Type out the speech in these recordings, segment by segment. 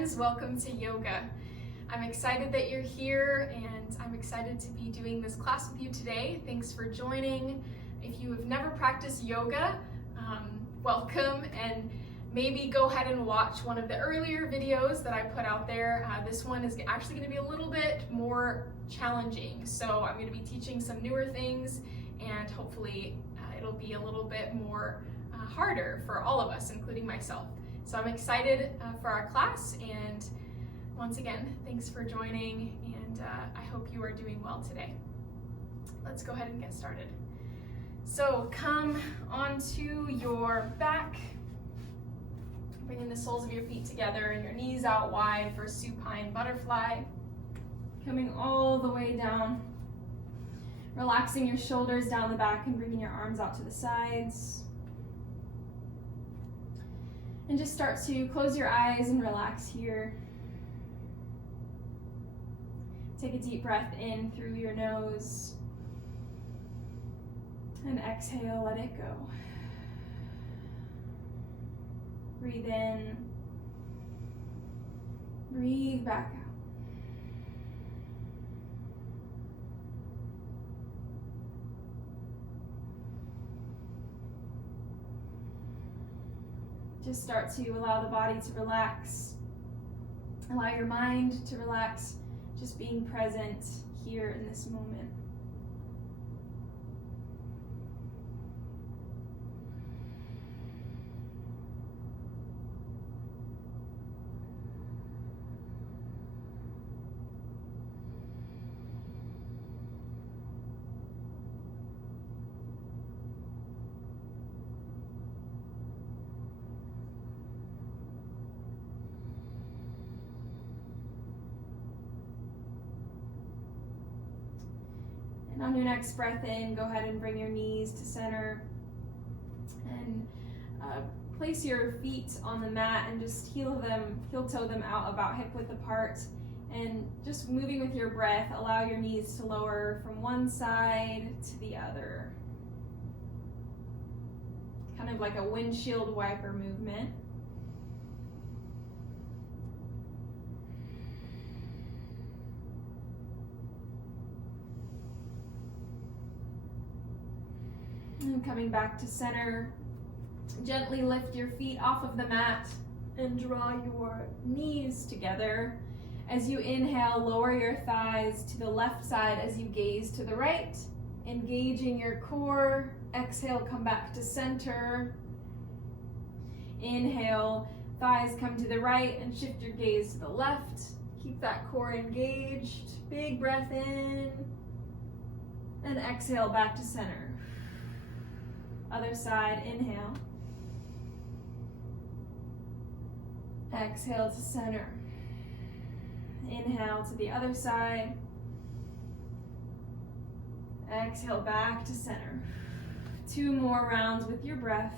friends, welcome to yoga. I'm excited that you're here and I'm excited to be doing this class with you today. Thanks for joining. If you have never practiced yoga, welcome, and maybe go ahead and watch one of the earlier videos that I put out there. This one is actually going to be a little bit more challenging, so I'm going to be teaching some newer things and hopefully it'll be a little bit more harder for all of us, including myself. So I'm excited for our class, and once again, thanks for joining, and I hope you are doing well today. Let's go ahead and get started. So come onto your back, bringing the soles of your feet together and your knees out wide for supine butterfly. Coming all the way down, relaxing your shoulders down the back and bringing your arms out to the sides. And just start to close your eyes and relax here. Take a deep breath in through your nose. And exhale, let it go. Breathe in. Breathe back out. Just start to allow the body to relax. Allow your mind to relax, just being present here in this moment. On your next breath in, go ahead and bring your knees to center and place your feet on the mat and just heel toe them out about hip width apart, and just moving with your breath, allow your knees to lower from one side to the other. Kind of like a windshield wiper movement. And coming back to center, gently lift your feet off of the mat and draw your knees together. As you inhale, lower your thighs to the left side as you gaze to the right, engaging your core. Exhale, come back to center. Inhale, thighs come to the right and shift your gaze to the left. Keep that core engaged. Big breath in. And exhale, back to center. Other side, inhale. Exhale to center. Inhale to the other side. Exhale back to center. 2 more rounds with your breath.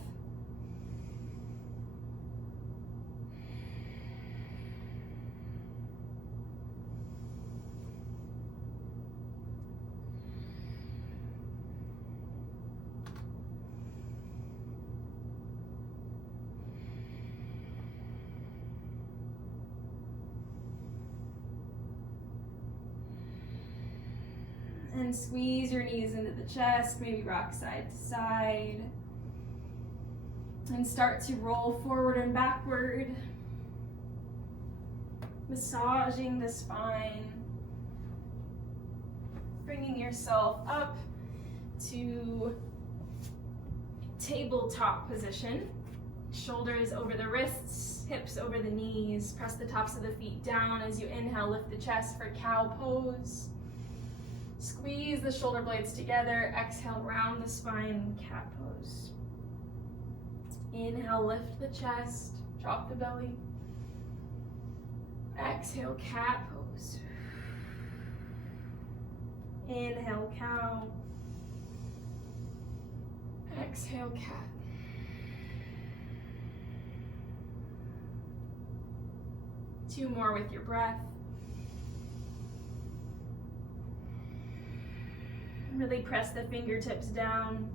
And squeeze your knees into the chest, maybe rock side to side. And start to roll forward and backward, massaging the spine, bringing yourself up to tabletop position. Shoulders over the wrists, hips over the knees. Press the tops of the feet down as you inhale, lift the chest for cow pose. Squeeze the shoulder blades together. Exhale, round the spine, cat pose. Inhale, lift the chest, drop the belly. Exhale, cat pose. Inhale, cow. Exhale, cat. Two more with your breath. Really press the fingertips down.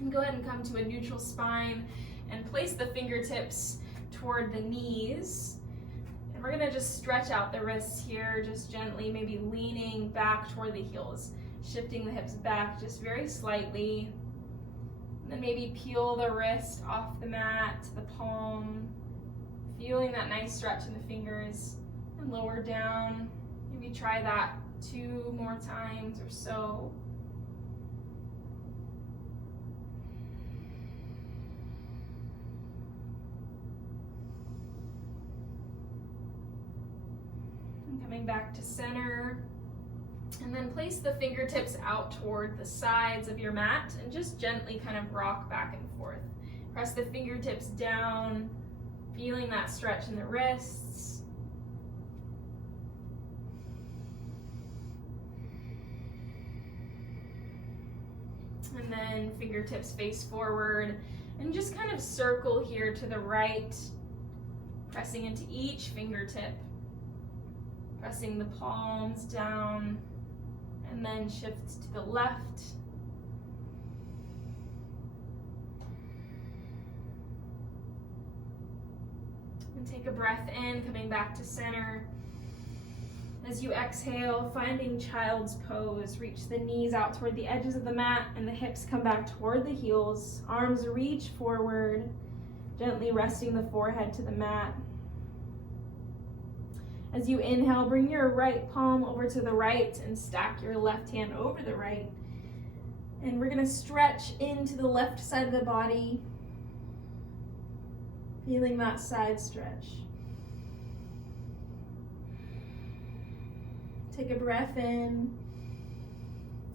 And go ahead and come to a neutral spine and place the fingertips toward the knees. And we're gonna just stretch out the wrists here, just gently, maybe leaning back toward the heels, shifting the hips back just very slightly. And then maybe peel the wrist off the mat to the palm, feeling that nice stretch in the fingers, and lower down. Maybe try that 2 more times or so. And coming back to center. And then place the fingertips out toward the sides of your mat and just gently kind of rock back and forth. Press the fingertips down, feeling that stretch in the wrists. And then fingertips face forward and just kind of circle here to the right, pressing into each fingertip, pressing the palms down, and then shift to the left. And take a breath in, coming back to center. As you exhale, finding child's pose. Reach the knees out toward the edges of the mat and the hips come back toward the heels. Arms reach forward, gently resting the forehead to the mat. As you inhale, bring your right palm over to the right and stack your left hand over the right. And we're gonna stretch into the left side of the body, feeling that side stretch. Take a breath in.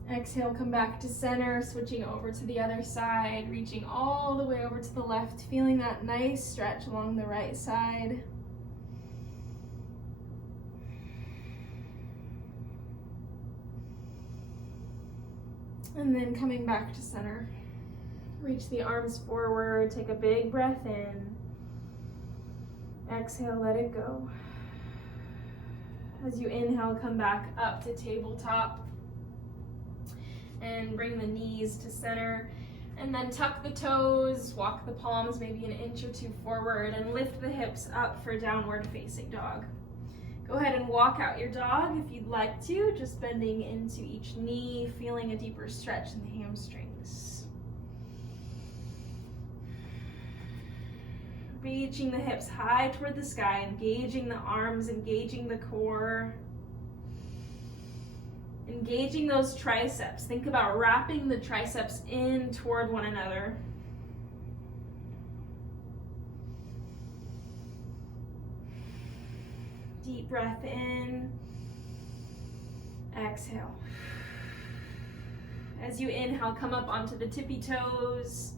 Exhale, come back to center, switching over to the other side, reaching all the way over to the left, feeling that nice stretch along the right side. And then coming back to center. Reach the arms forward, take a big breath in. Exhale, let it go. As you inhale, come back up to tabletop. And bring the knees to center. And then tuck the toes, walk the palms maybe an inch or 2 forward, and lift the hips up for downward facing dog. Go ahead and walk out your dog if you'd like to, just bending into each knee, feeling a deeper stretch in the hamstrings. Reaching the hips high toward the sky, engaging the arms, engaging the core. Engaging those triceps. Think about wrapping the triceps in toward one another. Deep breath in. Exhale. As you inhale, come up onto the tippy toes.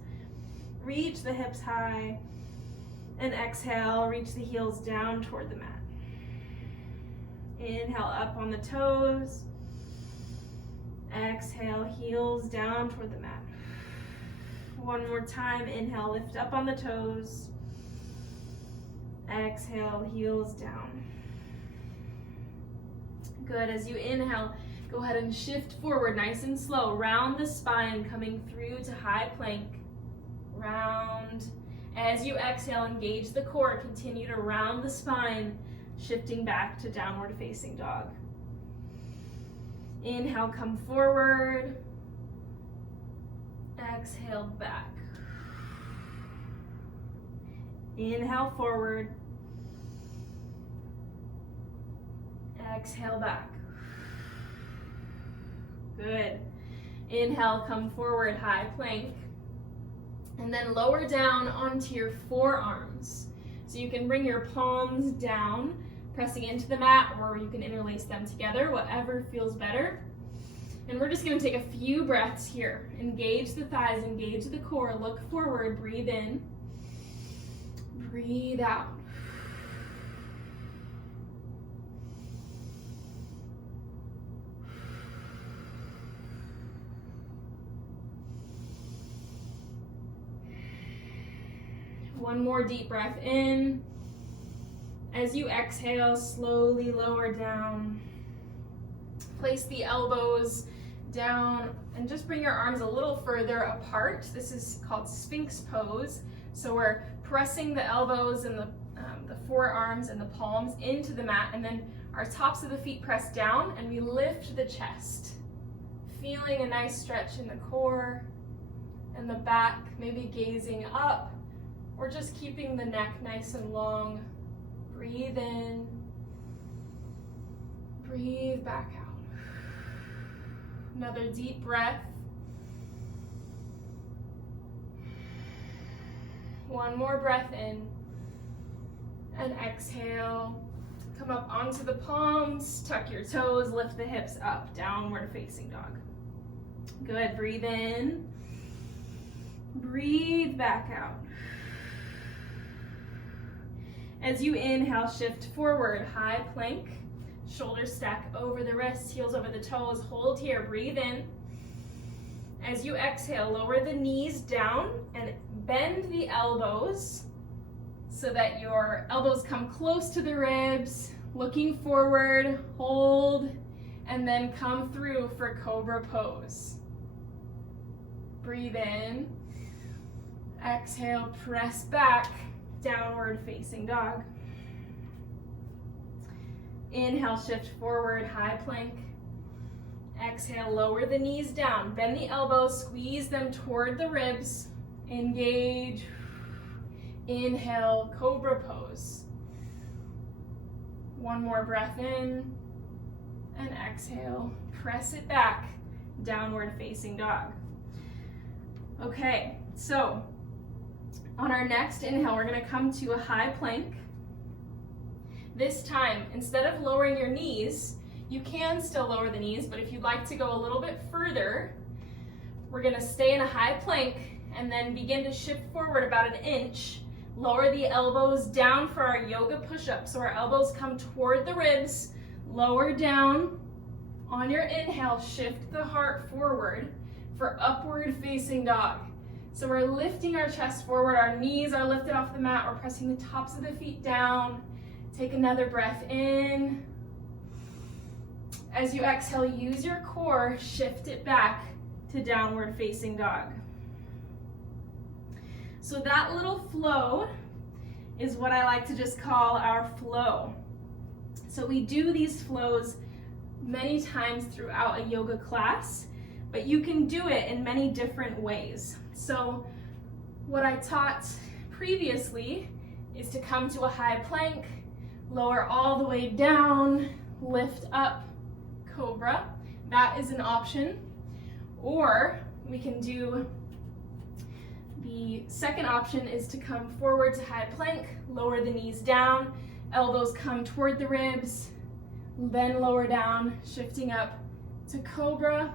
Reach the hips high. And exhale, reach the heels down toward the mat. Inhale, up on the toes. Exhale, heels down toward the mat. One more time, inhale, lift up on the toes. Exhale, heels down. Good, as you inhale, go ahead and shift forward nice and slow. Round the spine, coming through to high plank. Round. As you exhale, engage the core, continue to round the spine, shifting back to downward facing dog. Inhale, come forward. Exhale, back. Inhale, forward. Exhale, back. Good. Inhale, come forward, high plank. And then lower down onto your forearms. So you can bring your palms down, pressing into the mat, or you can interlace them together, whatever feels better. And we're just gonna take a few breaths here. Engage the thighs, engage the core, look forward, breathe in, breathe out. One more deep breath in. As you exhale, slowly lower down. Place the elbows down, and just bring your arms a little further apart. This is called Sphinx pose. So we're pressing the elbows and the forearms and the palms into the mat, and then our tops of the feet press down, and we lift the chest. Feeling a nice stretch in the core and the back, maybe gazing up, or just keeping the neck nice and long. Breathe in, breathe back out. Another deep breath. One more breath in, and exhale. Come up onto the palms, tuck your toes, lift the hips up, downward facing dog. Good, breathe in, breathe back out. As you inhale, shift forward, high plank, shoulders stack over the wrists, heels over the toes, hold here, breathe in. As you exhale, lower the knees down and bend the elbows so that your elbows come close to the ribs, looking forward, hold, and then come through for cobra pose. Breathe in, exhale, press back, downward facing dog. Inhale, shift forward, high plank. Exhale, lower the knees down, bend the elbows, squeeze them toward the ribs, engage. Inhale, cobra pose. One more breath in, and exhale, press it back, downward facing dog. Okay, so on our next inhale, we're gonna come to a high plank. This time, instead of lowering your knees, you can still lower the knees, but if you'd like to go a little bit further, we're gonna stay in a high plank and then begin to shift forward about an inch. Lower the elbows down for our yoga push-up. So our elbows come toward the ribs, lower down. On your inhale, shift the heart forward for upward facing dog. So we're lifting our chest forward, our knees are lifted off the mat, we're pressing the tops of the feet down. Take another breath in. As you exhale, use your core, shift it back to downward facing dog. So that little flow is what I like to just call our flow. So we do these flows many times throughout a yoga class, but you can do it in many different ways. So what I taught previously is to come to a high plank, lower all the way down, lift up, cobra. That is an option. Or we can do the second option is to come forward to high plank, lower the knees down, elbows come toward the ribs, then lower down, shifting up to cobra.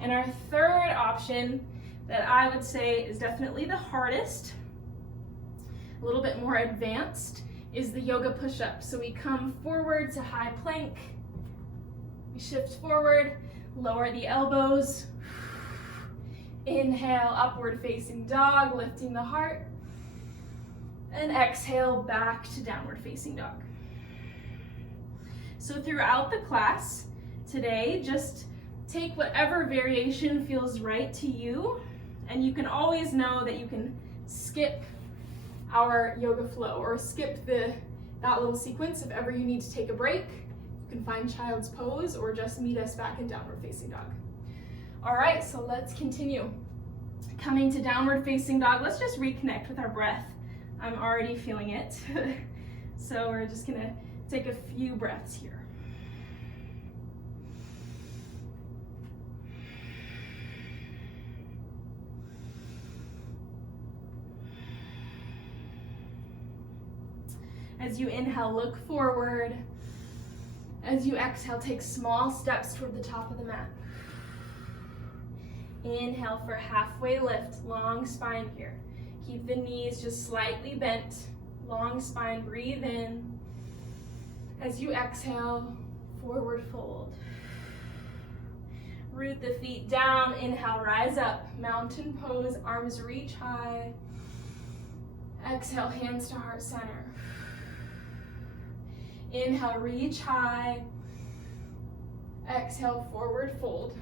And our third option that I would say is definitely the hardest, a little bit more advanced, is the yoga push-up. So we come forward to high plank, we shift forward, lower the elbows, inhale, upward facing dog, lifting the heart, and exhale back to downward facing dog. So throughout the class today, just take whatever variation feels right to you, and you can always know that you can skip our yoga flow or skip that little sequence if ever you need to take a break. You can find child's pose or just meet us back in downward facing dog. All right, so let's continue. Coming to downward facing dog, let's just reconnect with our breath. I'm already feeling it. So we're just gonna take a few breaths here. As you inhale, look forward. As you exhale, take small steps toward the top of the mat. Inhale for halfway lift, long spine here. Keep the knees just slightly bent, long spine, breathe in. As you exhale, forward fold. Root the feet down, inhale, rise up, mountain pose, arms reach high. Exhale, hands to heart center. Inhale, reach high. Exhale, forward fold.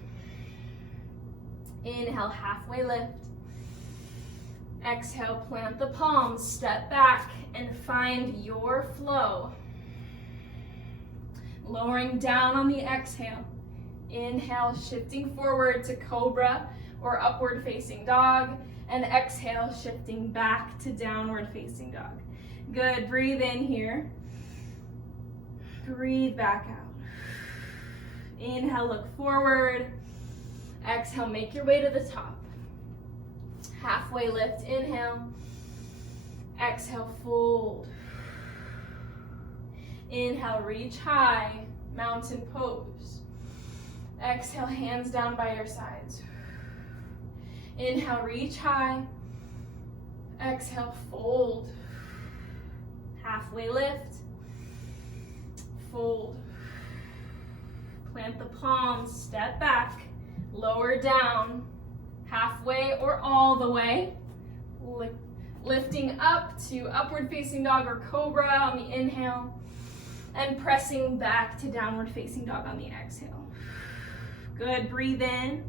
Inhale, halfway lift. Exhale, plant the palms, step back, and find your flow. Lowering down on the exhale. Inhale, shifting forward to cobra or upward facing dog, and exhale, shifting back to downward facing dog. Good, breathe in here. Breathe back out. Inhale, look forward. Exhale, make your way to the top. Halfway lift, inhale. Exhale, fold. Inhale, reach high, mountain pose. Exhale, hands down by your sides. Inhale, reach high. Exhale, fold. Halfway lift. Fold. Plant the palms, step back, lower down, halfway or all the way. Lifting up to upward facing dog or cobra on the inhale, and pressing back to downward facing dog on the exhale. Good, breathe in,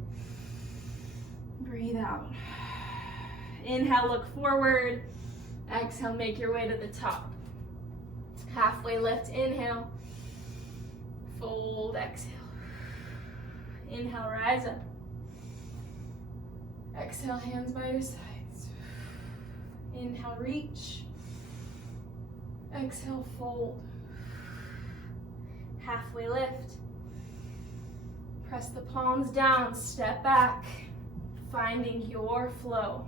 breathe out. Inhale, look forward. Exhale, make your way to the top. Halfway lift, inhale. Fold, exhale. Inhale, rise up. Exhale, hands by your sides. Inhale, reach. Exhale, fold. Halfway lift. Press the palms down, step back, finding your flow.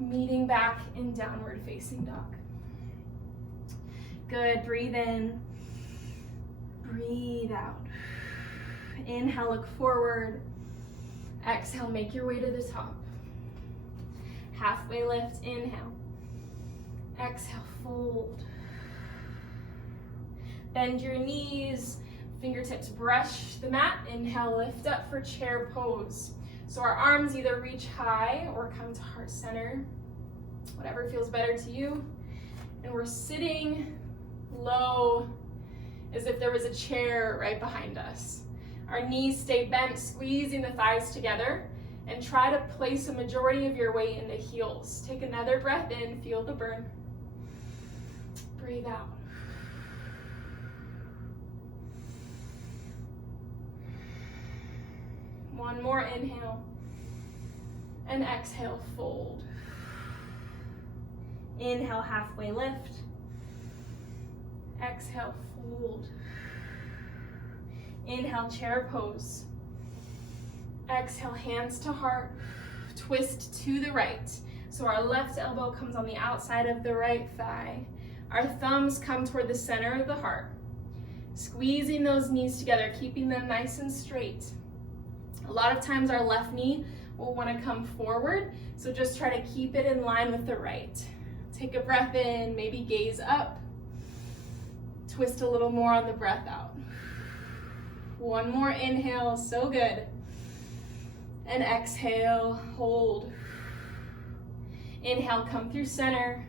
Meeting back in downward facing dog. Good, breathe in, breathe out. Inhale, look forward. Exhale, make your way to the top. Halfway lift, inhale. Exhale, fold. Bend your knees, fingertips brush the mat. Inhale, lift up for chair pose. So our arms either reach high or come to heart center, whatever feels better to you. And we're sitting low as if there was a chair right behind us. Our knees stay bent, squeezing the thighs together, and try to place a majority of your weight in the heels. Take another breath in, feel the burn. Breathe out. One more inhale, and exhale, fold. Inhale, halfway lift. Exhale, fold. Inhale, chair pose. Exhale, hands to heart. Twist to the right. So our left elbow comes on the outside of the right thigh. Our thumbs come toward the center of the heart. Squeezing those knees together, keeping them nice and straight. A lot of times our left knee will want to come forward, so just try to keep it in line with the right. Take a breath in, maybe gaze up. Twist a little more on the breath out. One more inhale, so good. And exhale, hold. Inhale, come through center.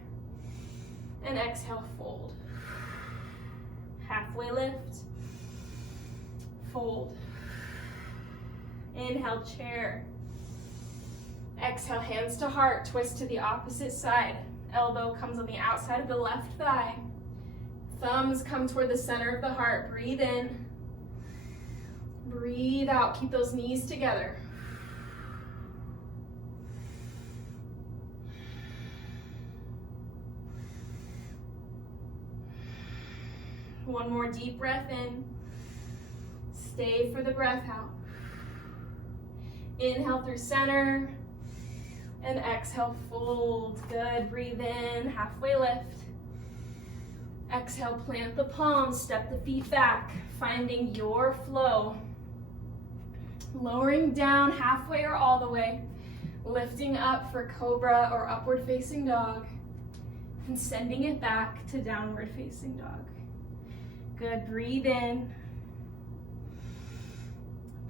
And exhale, fold. Halfway lift. Fold. Inhale, chair. Exhale, hands to heart, twist to the opposite side. Elbow comes on the outside of the left thigh. Thumbs come toward the center of the heart. Breathe in. Breathe out. Keep those knees together. One more deep breath in. Stay for the breath out. Inhale through center. And exhale, fold. Good. Breathe in. Halfway lift. Exhale, plant the palms, step the feet back, finding your flow. Lowering down halfway or all the way, lifting up for cobra or upward facing dog, and sending it back to downward facing dog. Good, breathe in,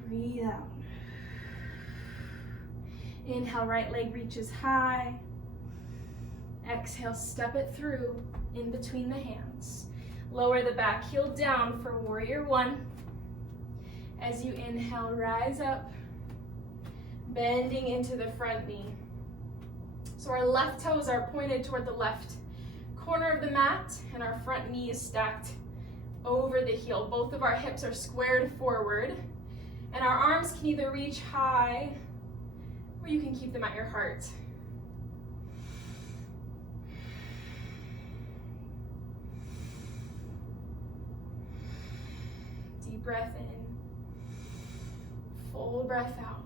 breathe out. Inhale, right leg reaches high. Exhale, step it through in between the hands. Lower the back heel down for warrior one. As you inhale, rise up, bending into the front knee. So our left toes are pointed toward the left corner of the mat, and our front knee is stacked over the heel. Both of our hips are squared forward, and our arms can either reach high, or you can keep them at your heart. Deep breath in, full breath out.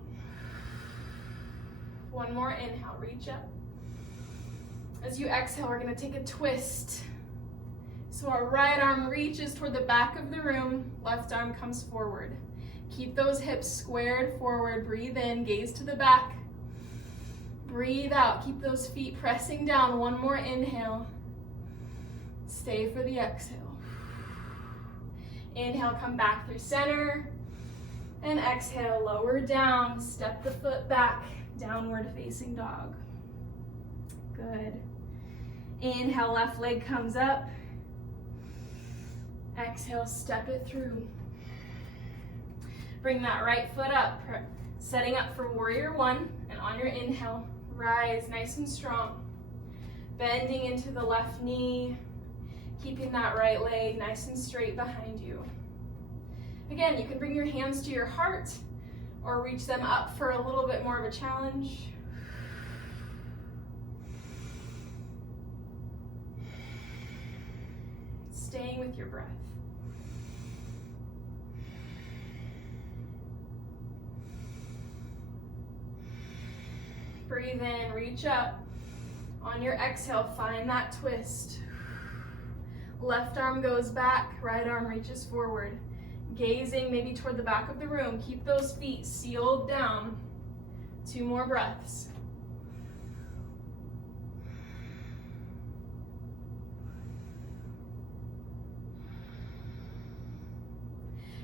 One more inhale, reach up. As you exhale, we're going to take a twist. So our right arm reaches toward the back of the room, left arm comes forward. Keep those hips squared forward, breathe in, gaze to the back. Breathe out, keep those feet pressing down. One more inhale. Stay for the exhale. Inhale, come back through center. And exhale, lower down, step the foot back, downward facing dog. Good. Inhale, left leg comes up. Exhale, step it through. Bring that right foot up, setting up for warrior one. And on your inhale, rise nice and strong. Bending into the left knee, keeping that right leg nice and straight behind you. Again, you can bring your hands to your heart or reach them up for a little bit more of a challenge. Staying with your breath. Breathe in, reach up. On your exhale, find that twist. Left arm goes back, right arm reaches forward. Gazing maybe toward the back of the room. Keep those feet sealed down. 2 more breaths.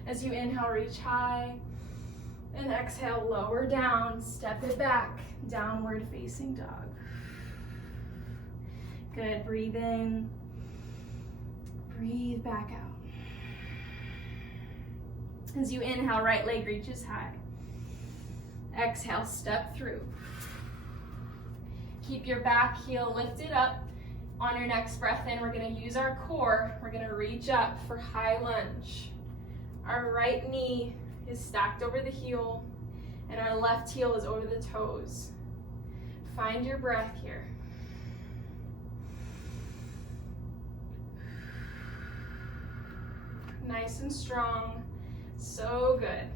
As you inhale, reach high. And exhale, lower down, step it back, downward facing dog. Good, breathe in. Breathe back out. As you inhale, right leg reaches high. Exhale, step through. Keep your back heel lifted up. On your next breath in, we're going to use our core. We're going to reach up for high lunge. Our right knee is stacked over the heel, and our left heel is over the toes. Find your breath here. Nice and strong. So good.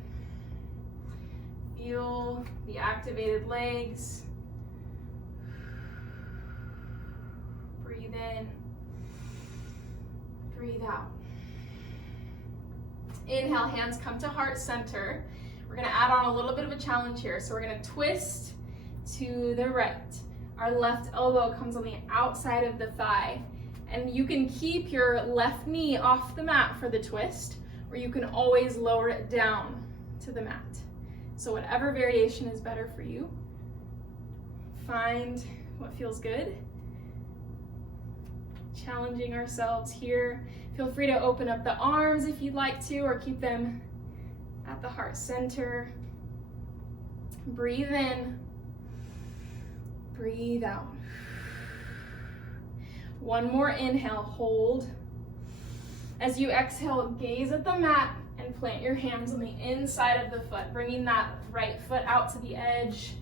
Feel the activated legs. Breathe in. Breathe out. Inhale, hands come to heart center. We're going to add on a little bit of a challenge here. So we're going to twist to the right. Our left elbow comes on the outside of the thigh. And you can keep your left knee off the mat for the twist, or you can always lower it down to the mat. So whatever variation is better for you, find what feels good. Challenging ourselves here. Feel free to open up the arms if you'd like to, or keep them at the heart center. Breathe in, breathe out. One more inhale, hold. As you exhale, gaze at the mat and plant your hands on the inside of the foot, bringing that right foot out to the edge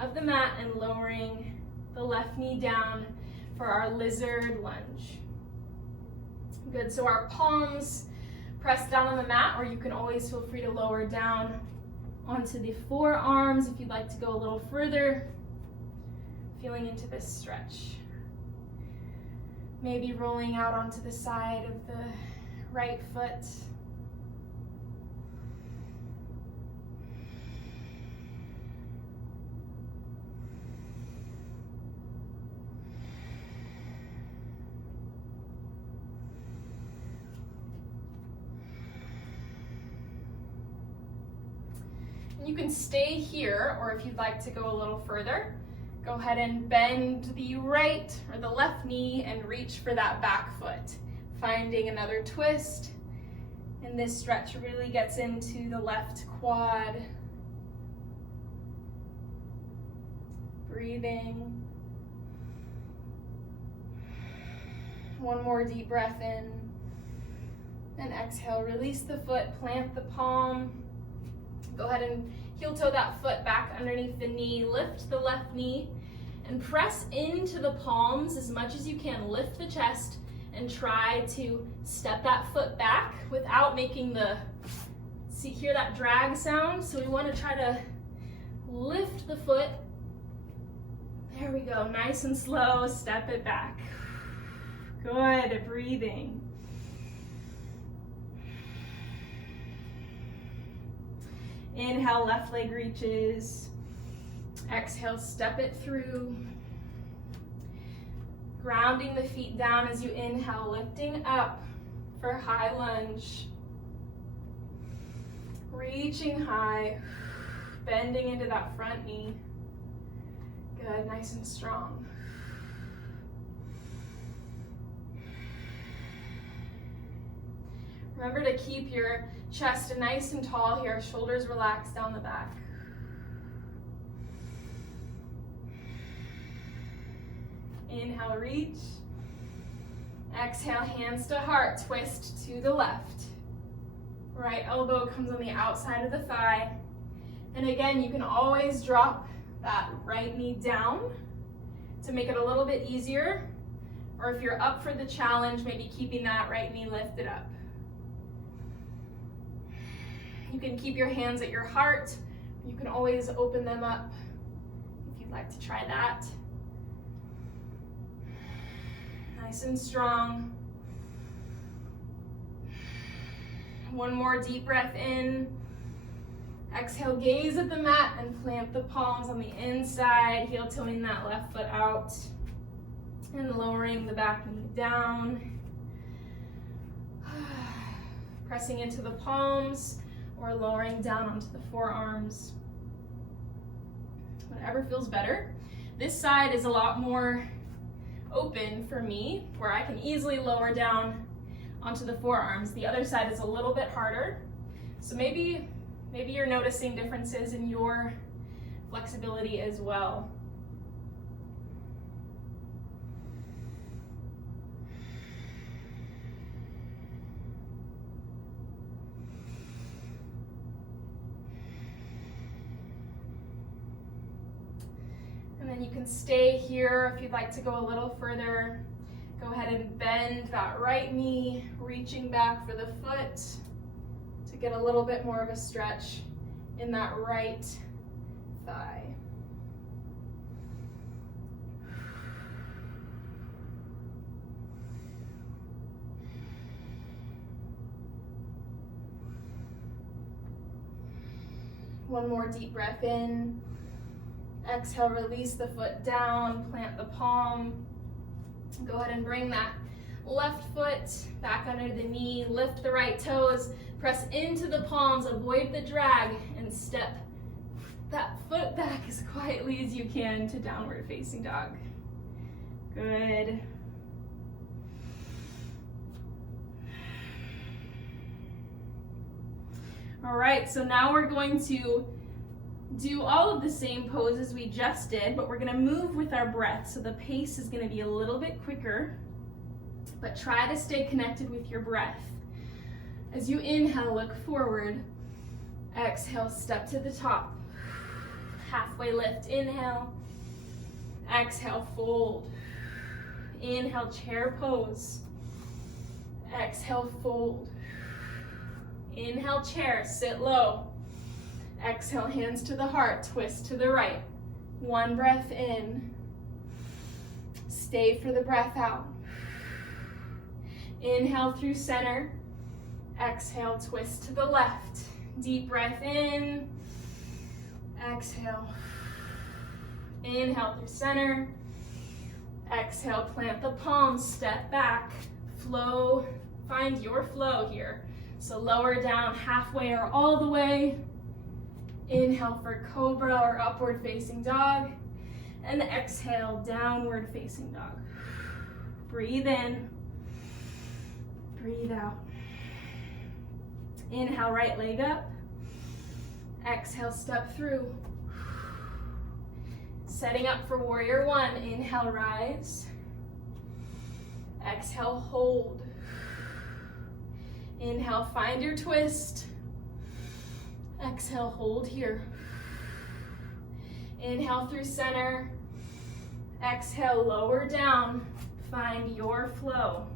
of the mat and lowering the left knee down for our lizard lunge. Good, so our palms press down on the mat, or you can always feel free to lower down onto the forearms if you'd like to go a little further, feeling into this stretch. Maybe rolling out onto the side of the right foot. You can stay here, or if you'd like to go a little further, go ahead and bend the right or the left knee and reach for that back foot. Finding another twist. And this stretch really gets into the left quad. Breathing. One more deep breath in. And exhale, release the foot, plant the palm. Go ahead and heel toe that foot back underneath the knee. Lift the left knee and press into the palms as much as you can. Lift the chest and try to step that foot back without making the, hear that drag sound? So we want to try to lift the foot. There we go, nice and slow, step it back. Good, breathing. Inhale, left leg reaches. Exhale, step it through. Grounding the feet down as you inhale, lifting up for high lunge. Reaching high, bending into that front knee. Good, nice and strong. Remember to keep your chest nice and tall here, shoulders relaxed down the back. Inhale, reach. Exhale, hands to heart, twist to the left. Right elbow comes on the outside of the thigh. And again, you can always drop that right knee down to make it a little bit easier. Or if you're up for the challenge, maybe keeping that right knee lifted up. You can keep your hands at your heart. You can always open them up if you'd like to try that. Nice and strong. One more deep breath in. Exhale, gaze at the mat and plant the palms on the inside, heel toeing that left foot out and lowering the back knee down. Pressing into the palms or lowering down onto the forearms. Whatever feels better. This side is a lot more open for me, where I can easily lower down onto the forearms. The other side is a little bit harder. So maybe you're noticing differences in your flexibility as well. And then you can stay here if you'd like to go a little further. Go ahead and bend that right knee, reaching back for the foot to get a little bit more of a stretch in that right thigh. One more deep breath in. Exhale, release the foot down, plant the palm. Go ahead and bring that left foot back under the knee, lift the right toes, press into the palms, avoid the drag, and step that foot back as quietly as you can to downward facing dog. Good. All right, so now we're going to do all of the same poses we just did, but we're gonna move with our breath. So the pace is gonna be a little bit quicker, but try to stay connected with your breath. As you inhale, look forward. Exhale, step to the top. Halfway lift, inhale. Exhale, fold. Inhale, chair pose. Exhale, fold. Inhale, chair, sit low. Exhale, hands to the heart, twist to the right. One breath in. Stay for the breath out. Inhale through center. Exhale, twist to the left. Deep breath in. Exhale. Inhale through center. Exhale, plant the palms, step back. Flow, find your flow here. So lower down halfway or all the way. Inhale for cobra or upward facing dog. And exhale, downward facing dog. Breathe in. Breathe out. Inhale, right leg up. Exhale, step through. Setting up for warrior one. Inhale, rise. Exhale, hold. Inhale, find your twist. Exhale, hold here. Inhale through center. Exhale, lower down. Find your flow.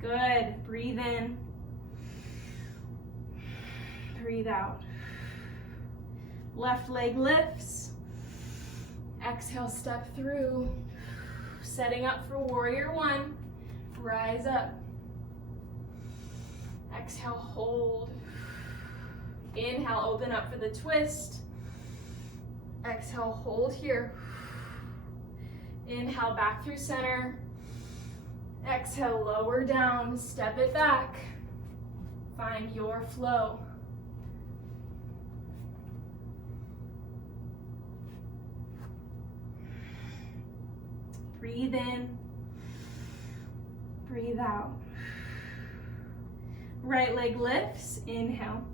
Good. Breathe in. Breathe out. Left leg lifts. Exhale, step through. Setting up for warrior one. Rise up. Exhale, hold. Inhale, open up for the twist. Exhale, hold here. Inhale, back through center. Exhale, lower down, step it back. Find your flow. Breathe in. Breathe out. Right leg lifts, inhale.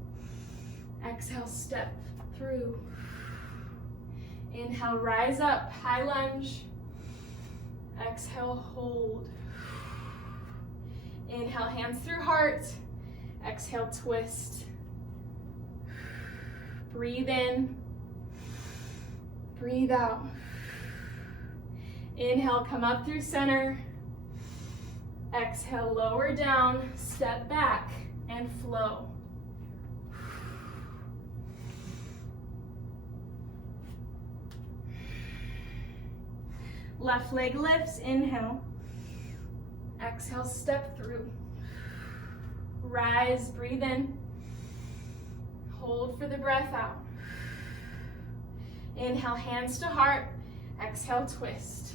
Exhale, step through. Inhale, rise up, high lunge. Exhale, hold. Inhale, hands through heart. Exhale, twist. Breathe in. Breathe out. Inhale, come up through center. Exhale, lower down, step back, and flow. Left leg lifts, inhale. Exhale, step through. Rise, breathe in. Hold for the breath out. Inhale, hands to heart. Exhale, twist.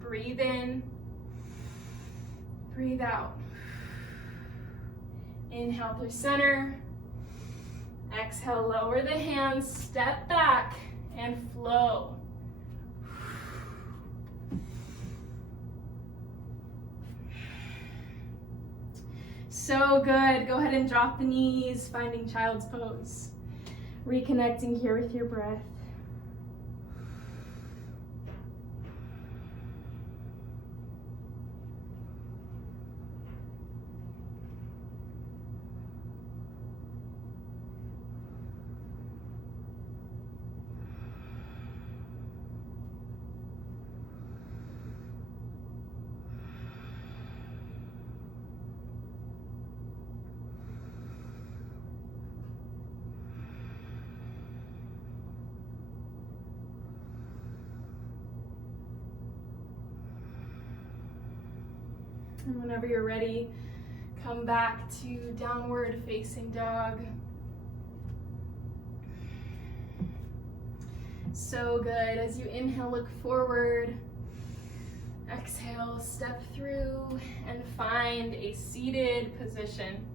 Breathe in. Breathe out. Inhale through center. Exhale, lower the hands, step back, and flow. So good. Go ahead and drop the knees, finding child's pose. Reconnecting here with your breath. And whenever you're ready, come back to downward facing dog. So good. As you inhale, look forward. Exhale, step through and find a seated position.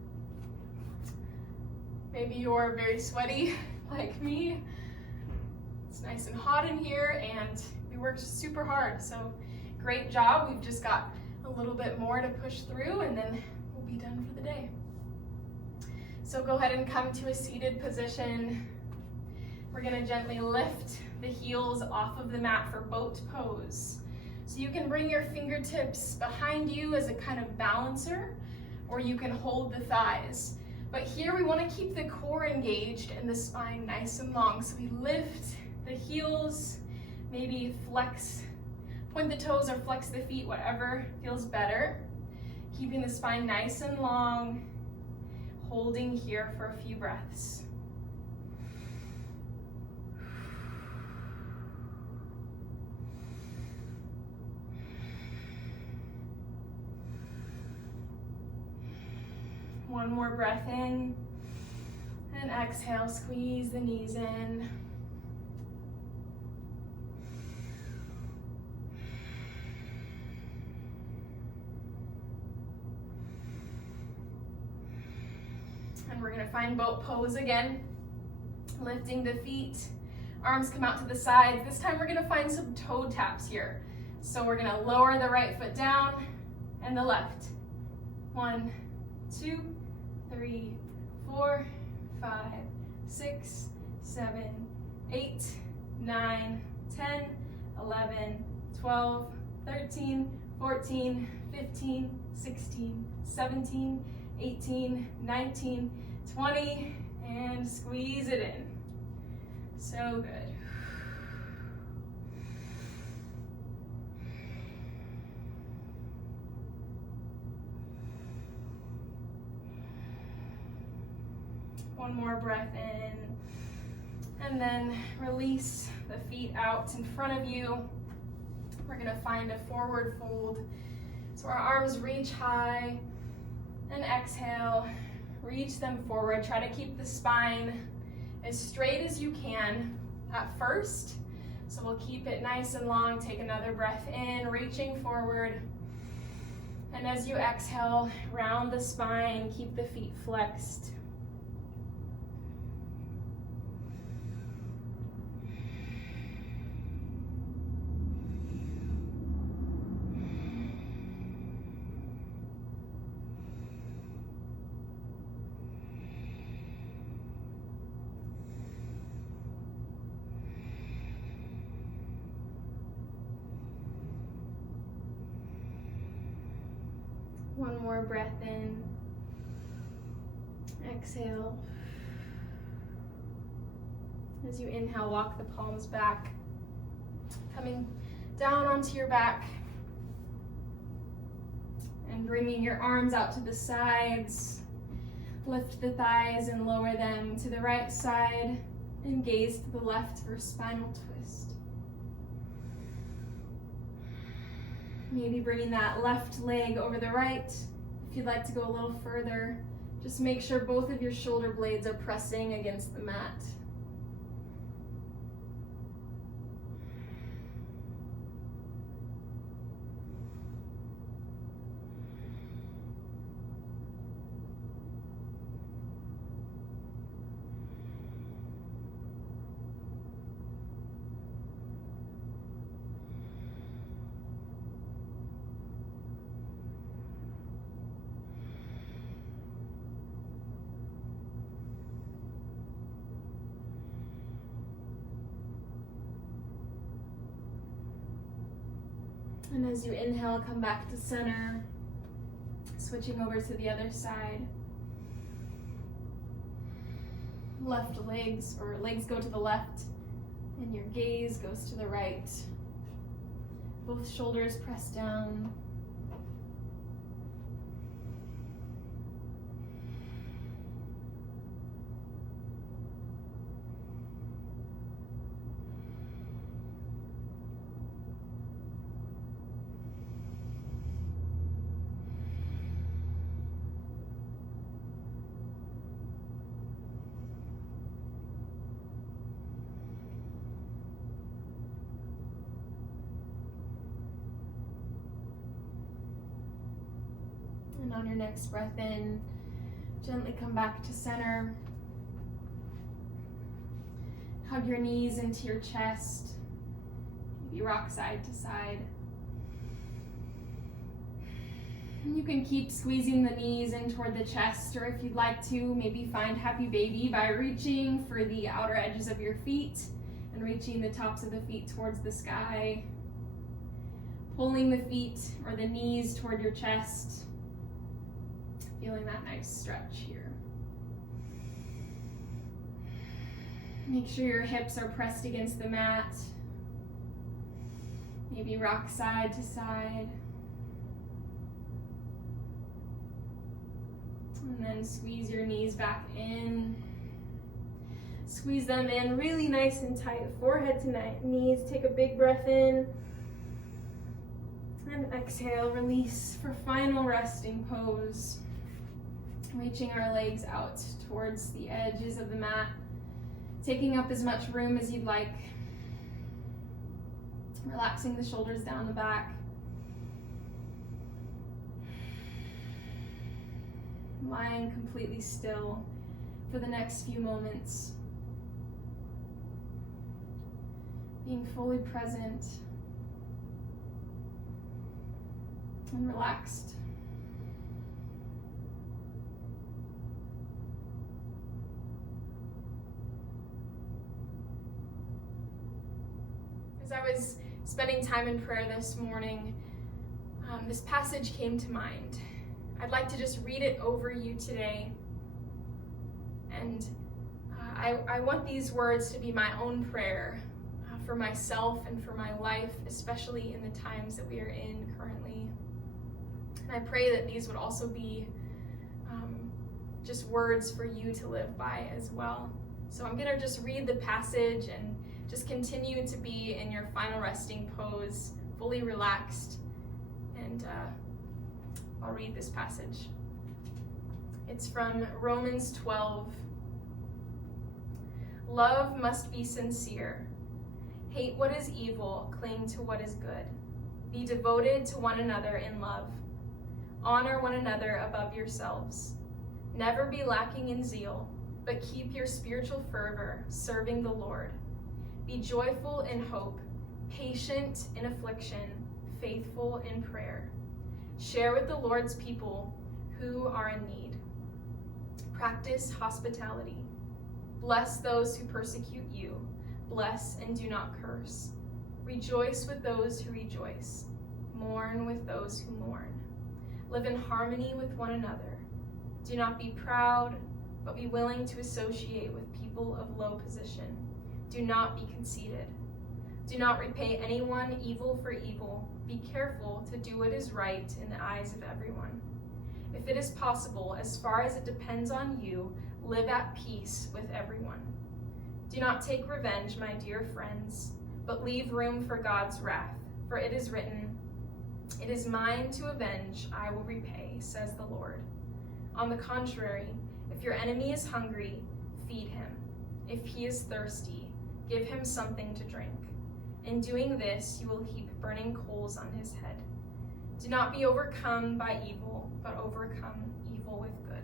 Maybe you're very sweaty like me. It's nice and hot in here and we worked super hard, so great job. We've just got a little bit more to push through and then we'll be done for the day. So go ahead and come to a seated position. We're gonna gently lift the heels off of the mat for boat pose. So you can bring your fingertips behind you as a kind of balancer, or you can hold the thighs. But here we wanna keep the core engaged and the spine nice and long. So we lift the heels, maybe flex, point the toes or flex the feet, whatever feels better. Keeping the spine nice and long, holding here for a few breaths. One more breath in, and exhale, squeeze the knees in. And we're gonna find boat pose again, lifting the feet Arms come out to the sides. This time we're gonna find some toe taps here. So we're gonna lower the right foot down and the left. 1, 2, 3, 4, 5, 6, 7, 8, 9, 10, 11, 12, 13, 14, 15, 16, 17, 18, 19, 20, and squeeze it in. So good. One more breath in, and then release the feet out in front of you. We're gonna find a forward fold. So our arms reach high, and exhale, reach them forward. Try to keep the spine as straight as you can at first. So we'll keep it nice and long. Take another breath in, reaching forward. And as you exhale, round the spine, keep the feet flexed. One more breath in. Exhale. As you inhale, walk the palms back, coming down onto your back and bringing your arms out to the sides. Lift the thighs and lower them to the right side and gaze to the left for spinal twist. Maybe bringing that left leg over the right. If you'd like to go a little further, just make sure both of your shoulder blades are pressing against the mat. And as you inhale, come back to center, switching over to the other side. Left legs, or legs go to the left, and your gaze goes to the right. Both shoulders press down. And on your next breath in, gently come back to center. Hug your knees into your chest. Maybe rock side to side. And you can keep squeezing the knees in toward the chest, or if you'd like to, maybe find happy baby by reaching for the outer edges of your feet and reaching the tops of the feet towards the sky. Pulling the feet or the knees toward your chest. Feeling that nice stretch here. Make sure your hips are pressed against the mat. Maybe rock side to side. And then squeeze your knees back in. Squeeze them in really nice and tight, forehead to knees. Take a big breath in. And exhale, release for final resting pose. Reaching our legs out towards the edges of the mat, taking up as much room as you'd like. Relaxing the shoulders down the back. Lying completely still for the next few moments. being fully present and relaxed. As I was spending time in prayer this morning, this passage came to mind. I'd like to just read it over you today. And I want these words to be my own prayer for myself and for my life, especially in the times that we are in currently. And I pray that these would also be just words for you to live by as well. So I'm going to just read the passage and just continue to be in your final resting pose, fully relaxed. And I'll read this passage. It's from Romans 12. Love must be sincere. Hate what is evil, cling to what is good. Be devoted to one another in love. Honor one another above yourselves. Never be lacking in zeal, but keep your spiritual fervor, serving the Lord. Be joyful in hope, patient in affliction, faithful in prayer. Share with the Lord's people who are in need. Practice hospitality. Bless those who persecute you. Bless and do not curse. Rejoice with those who rejoice. Mourn with those who mourn. Live in harmony with one another. Do not be proud, but be willing to associate with people of low position. Do not be conceited. Do not repay anyone evil for evil. Be careful to do what is right in the eyes of everyone. If it is possible, as far as it depends on you, live at peace with everyone. Do not take revenge, my dear friends, but leave room for God's wrath. For it is written, "It is mine to avenge, I will repay," says the Lord. On the contrary, if your enemy is hungry, feed him. If he is thirsty, give him something to drink. In doing this, you will heap burning coals on his head. Do not be overcome by evil, but overcome evil with good.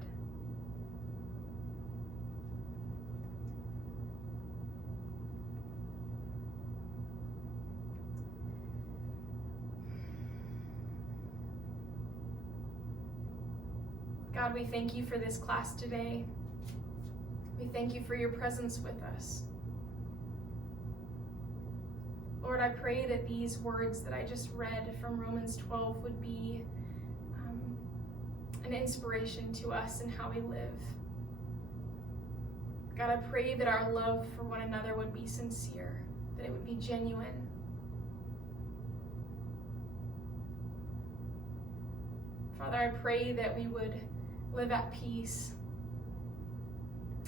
God, we thank you for this class today. We thank you for your presence with us. Lord, I pray that these words that I just read from Romans 12 would be an inspiration to us in how we live. God, I pray that our love for one another would be sincere, that it would be genuine. Father, I pray that we would live at peace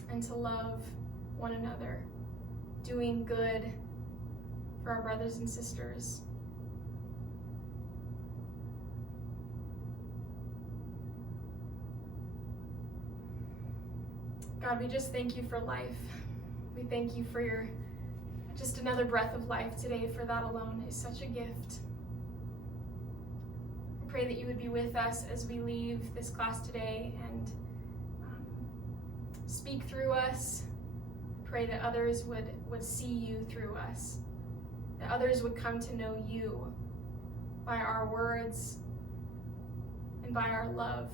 and to love one another, doing good for our brothers and sisters. God, we just thank you for life. We thank you for just another breath of life today, for that alone is such a gift. I pray that you would be with us as we leave this class today and speak through us. Pray that others would see you through us, that others would come to know you by our words and by our love.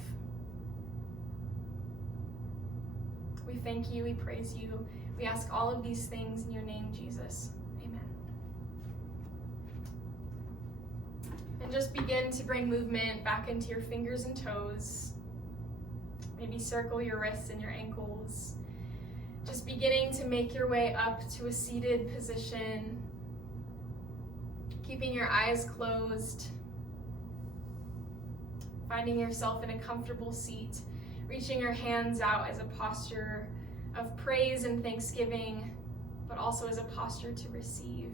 We thank you, we praise you. We ask all of these things in your name, Jesus. Amen. And just begin to bring movement back into your fingers and toes. Maybe circle your wrists and your ankles. Just beginning to make your way up to a seated position. Keeping your eyes closed. Finding yourself in a comfortable seat. Reaching your hands out as a posture of praise and thanksgiving, but also as a posture to receive.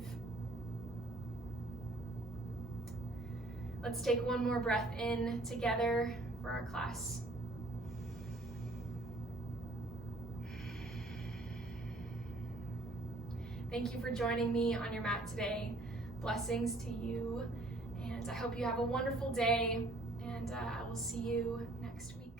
Let's take one more breath in together for our class. Thank you for joining me on your mat today. Blessings to you, and I hope you have a wonderful day, and I will see you next week.